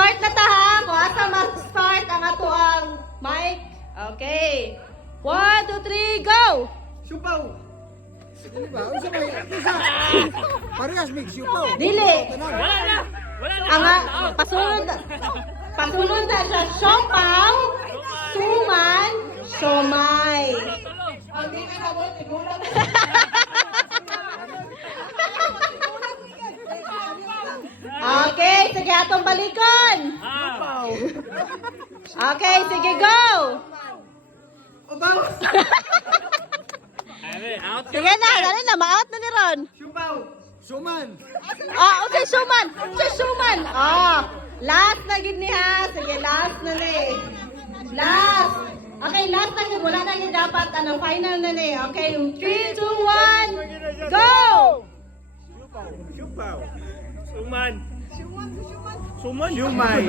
start na ta ha. Kung asa mag-start ang ato ang mic. Okay. 1, 2, 3, go! Siupaw! Dili ba? Unsa may isa? Parehas mig siupaw. Dili. Wala na! Wala na! Ang pasulod na sa siopaw, suman, siomay. Okay, sige atong balikon. Okay, sige go. Ubaw! Sige na, dali na, ma-out na ni Ron. Siupaw! Suman! Okay, suman. Okay, suman. Last na gid ni ha. Sige, last na ni. Last. Okay, last na gid. Wala na gid dapat. Final na ni. Okay, 3, 2, 1, go! Siupaw! Suman! Suman! Siumay!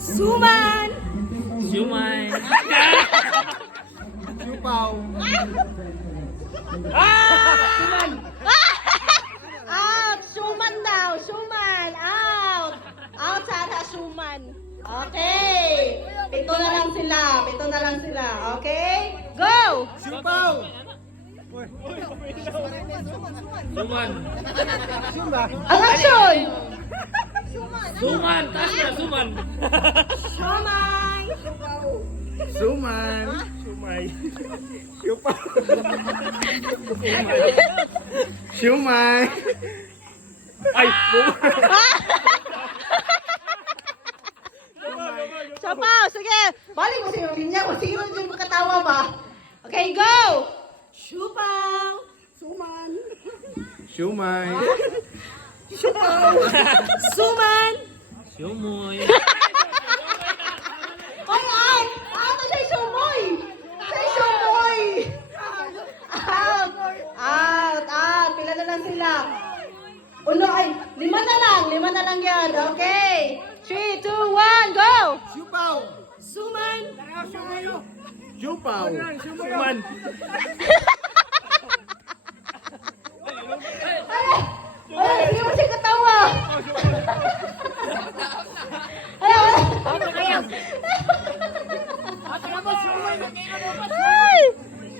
Suman! Siumay! Siupaw! Out! Suman daw! Suman! Out! Out sana, suman. Okay. Pito na lang sila. Pito na lang sila. Okay? Go! Siupaw! Suman! Sumba! Ang action! Suman! Taas na! Suman! Sumay! Suman! Sumay! Siupaw! Siumay! Ay! Sapaw! Sige! Balik mo sa linya mo. Sige mo din makatawa ba? Okay, go! Supaw! Suman! Siumay! Suman! Siumoy! Ay, out! Out na siya sumoy! Siya sumoy! Out! Out! Out! Pila na lang sila. Uno ay, 5 na lang yan. Okay. 3, 2, 1, go! Siupaw! Suman! Siupaw! Suman! Ay, hindi mo siya katawa. Ay!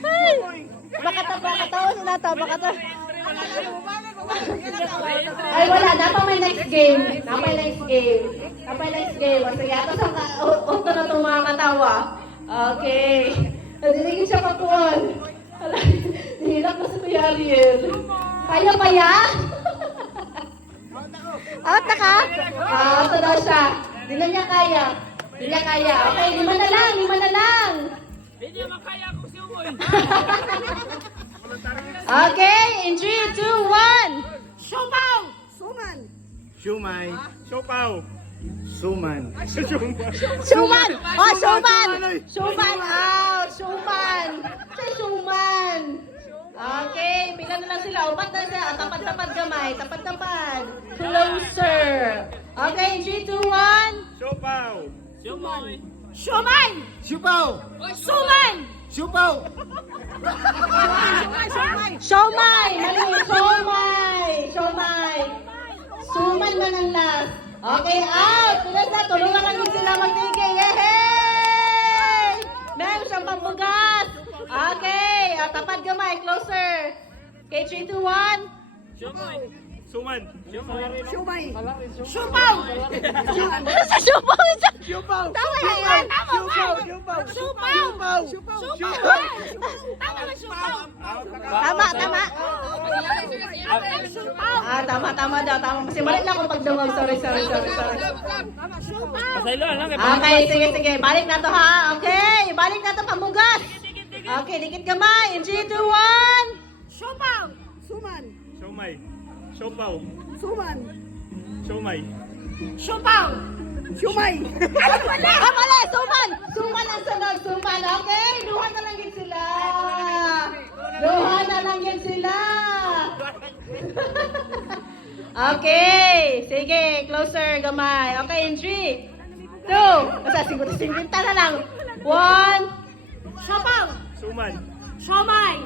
Ay! Makatawa sila to. Ay, wala. Dapat may next game. Dapat next game. Sige, ato sa auto na itong mga katawa. Okay. Nadiligin siya kapuan. Nihilak na si Kuya Ariel. Kaya pa ya? Out na ka? Out na daw siya. Di na niya kaya. Okay, 5 na lang. Hindi niya makaya kung siumoy! Okay, in 3, 2, 1. Sumaw! Siumay! Siopaw! Suman! Suman! Oh, suman! Suman out! Suman! Say suman! Okay, pila na lang sila. Upat na sila. Tapad-tapad gamay. Tapad-tapad. Closer. Okay, 3, 2, 1. Siopaw! Siumoy! Suman! Siupaw! Suman! Siupaw! Siomay! Mali! Siomay! Suman man ang last. Okay, out! Tulas na, tulungan lang din sila magtigil. Yehey! Meron siyang pambugas. Okay, tapad gamay, closer. Okay, 3, 2, 1. Siumoy! Suman! Siumay! Supaw! Sa supaw ito! Siupaw! Tama yan! Supaw! Supaw! Tama! Tama daw. Kasi mali lang akong pagdungog. Sorry. Pasayloan lang! Okay, sige. Balik na to ha. Okay, balik na to pamugas. Okay, dikit gamay. In 3, 2, 1. Supaw! Siomay! Siopaw! Suman! Siomay! Supaw! Sumay! Mali! Suman ang sunod. Suman. Okay, duha na lang yun sila. Okay, sige, closer, gamay. Okay, in 3, 2, basta 50 na lang. 1, Supaw! Suman! Siomay!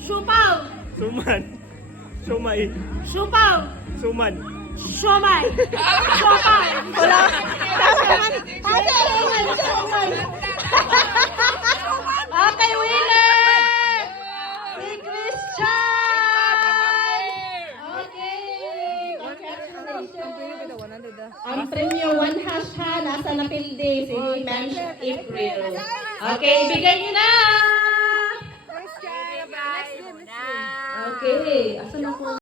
Supaw! Suman! Siomay! Supaw! Suman! Siomay! Supaw! Ang premyo, 1 hash ha, nasa napildi, si Men's April. Okay, ibigay niyo na! Okay, asan ako?